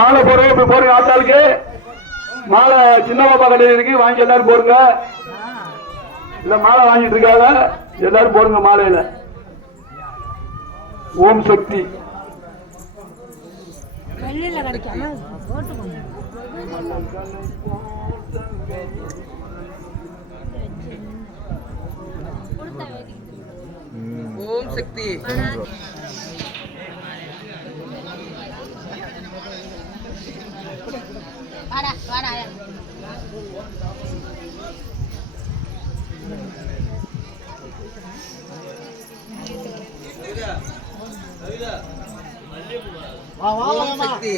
மாலை போடுங்க இப்படி போடுங்க ஆத்தாளுக்கு. மாலை சின்ன பாப்பா கடையில் இருக்கு வாங்கி எல்லாரும் போடுங்க. இல்ல மாலை வாங்கிட்டு இருக்காங்க. எல்லாரும் போடுங்க மாலையில. ஓம் சக்தி. ஓம் சக்தி. வாடா வாடா. ஓம் சக்தி